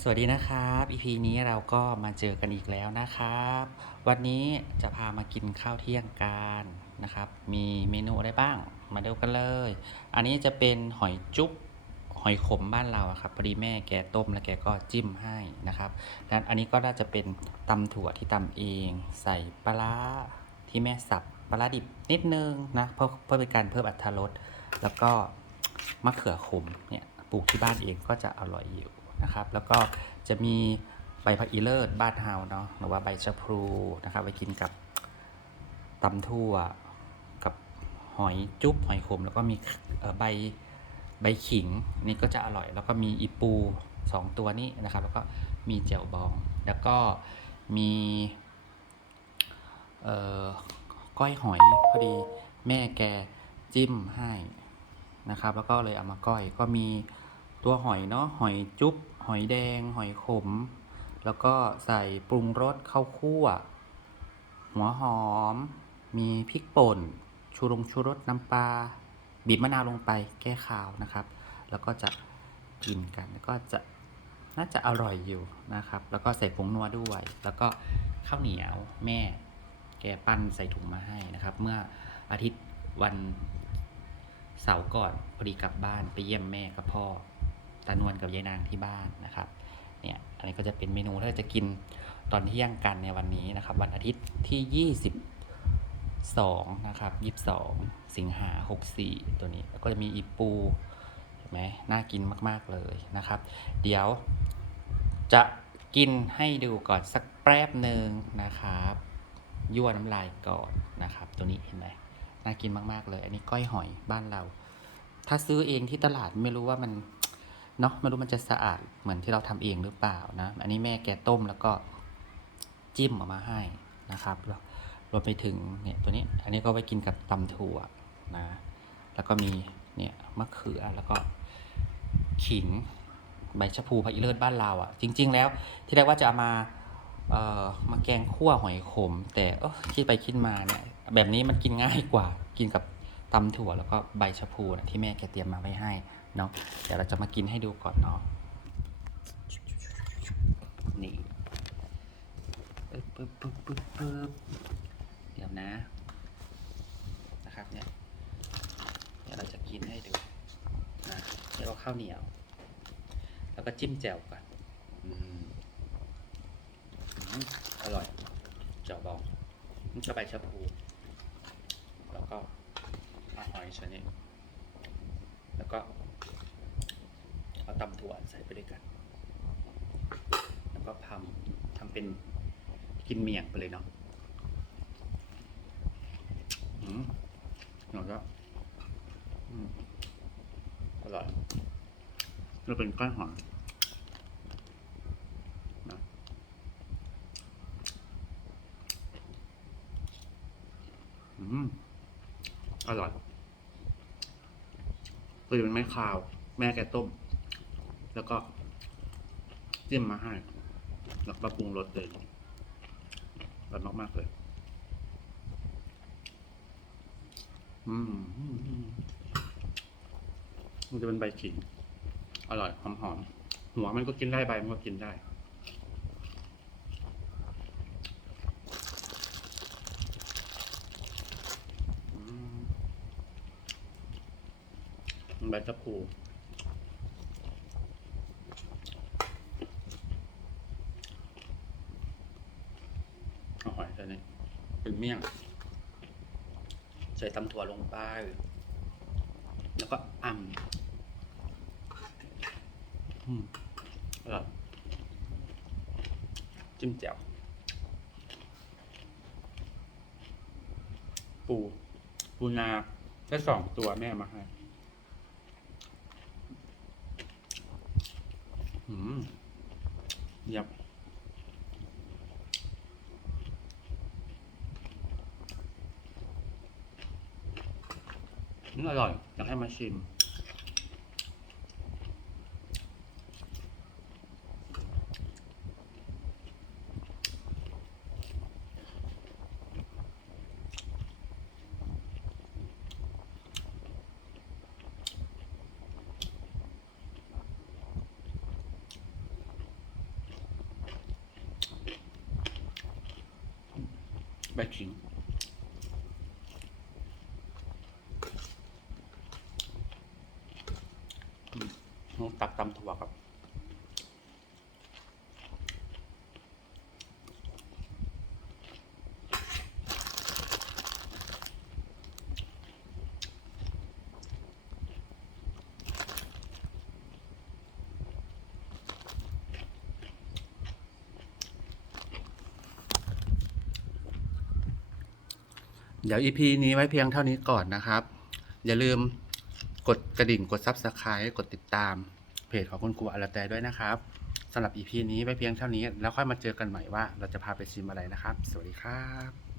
สวัสดีนะครับ EP นี้เราก็มาเจอกันอีกแล้วนะครับ วันนี้จะพามากินข้าวเที่ยงกันนะครับ มีเมนูอะไรบ้าง มาดูกันเลย อันนี้จะเป็นหอยจุ๊บหอยขมบ้านเราอะครับพอดีแม่แกต้มแล้วแกก็จิ้มให้นะครับและอันนี้ก็น่าจะเป็นตำถั่วที่ตำเอง ใส่ปลาร้าที่แม่สับปลาร้าดิบนิดนึงนะเพื่อเพื่อเป็นการเพิ่มอรรถรสแล้วก็มะเขือขมเนี่ยปลูกที่บ้านเองก็จะอร่อยอยู่ นะครับ แล้วก็จะมีใบผักอีเลิศบ้านเฮาเนาะหรือว่าใบชะพลูนะครับไปกินกับตำทั่วกับหอยจุ๊บหอยขม แล้วก็มีใบใบขิงนี่ก็จะอร่อย แล้วก็มีอีปูสองตัวนี้นะครับ แล้วก็มีแจ่วบอง แล้วก็มีเอ่อก้อยหอยพอดีแม่แกจิ้มให้นะครับ แล้วก็เลยเอามาก้อยก็มีตัวหอยเนาะหอยจุ๊บ หอยแดง หอยขม แล้วก็ใส่ปรุงรสข้าวคั่ว หัวหอม มีพริกป่น ชูรงชูรสน้ำปลา บีบมะนาวลงไปแก้คาวนะครับ แล้วก็จะกินกันแล้วก็จะน่าจะอร่อยอยู่นะครับ แล้วก็ใส่ผงนัวด้วย แล้วก็ข้าวเหนียวแม่ แกปั้นใส่ถุงมาให้นะครับ เมื่ออาทิตย์วันเสาร์ก่อนพอดีกลับบ้านไปเยี่ยมแม่กับพ่อ ตานวลกับยายนางที่บ้านนะครับเนี่ยอันนี้ก็จะเป็นเมนูที่เราจะกินตอนเที่ยงกันในวันนี้นะครับ วันอาทิตย์ที่ 22 นะครับ 22 สิงหา 64 ตัวนี้ก็จะมีอีปูเห็นไหมน่ากินมาก ๆ เลยนะครับ เดี๋ยวจะกินให้ดูก่อนสักแป๊บหนึ่งนะครับยั่วน้ำลายก่อนนะครับ ตัวนี้เห็นไหมน่ากินมาก ๆ เลย อันนี้ก้อยหอยบ้านเรา ถ้าซื้อเองที่ตลาดไม่รู้ว่ามัน เนาะไม่รู้มันจะสะอาดเหมือนที่เราทำเองหรือเปล่านะ อันนี้แม่แกต้มแล้วก็จิ้มออกมาให้นะครับรวมไปถึงเนี่ยตัวนี้อันนี้ก็ไว้กินกับตำถั่วนะแล้วก็มีเนี่ยมะเขือแล้วก็ขิงใบชะพูผักอีเลิศบ้านเราอะ่ะ จริง ๆ แล้วที่แรกว่าจะเอามาเอ่อมาแกงคั่วหอยขม แต่เออคิดไปคิดมาเนี่ยแบบนี้มันกินง่ายกว่ากินกับตำถั่วแล้วก็ใบชะพูนะที่แม่แกเตรียมมาไว้ให้ เนาะเดี๋ยวเราจะมากินให้ดูก่อนเนาะนี่ปึ๊บปึ๊บปึ๊บปึ๊บปึ๊บเดี๋ยวนะ นะครับเนี่ยเดี๋ยวเราจะกินให้ดูนะเดี๋ยวเอาข้าวเหนียว แล้วก็จิ้มแจ่วก่อนอืมอร่อยแจ่วบองนี่ก็ใบชะพูแล้วก็เอาหอยชนิดแล้วก็ เอาตำถั่วใส่ไปด้วยกัน แล้วก็ทำทำ เป็นกินเมี่ยงไปเลยเนาะอืมแล้วก็อร่อยแล้วเป็นก้อยหอยนะอืมอร่อยคือมันไม่คาว แม่แกต้ม แล้วก็จิ้มมาให้ แล้วก็ปรุงรสเลยอร่อยมากๆเลยอืมอืมอืมมันจะเป็นใบขิง อร่อยหอมๆหัวมันก็กินได้ใบมันก็กินได้ ใบชะพู เอาหอยใส่นี่เป็นเมี่ยง ใส่ตำถั่วลงไป แล้วก็อ่ำอืมอร่อยจิ้มแจ่วปู ปูนาได้สองตัวแม่มาให้อืมเยี่ยม นี่อร่อย อยากให้มาชิม batinho. ตักตำถั่วครับเดี๋ยว EP นี้ไว้เพียงเท่านี้ก่อนนะครับ อย่าลืม กดกระดิ่งกด Subscribe กดติดตาม เพจของคุณครูอาราแต่ด้วยนะครับสำหรับ EP นี้ไปเพียงเท่านี้ แล้วค่อยมาเจอกันใหม่ว่าเราจะพาไปชิมอะไรนะครับ สวัสดีครับ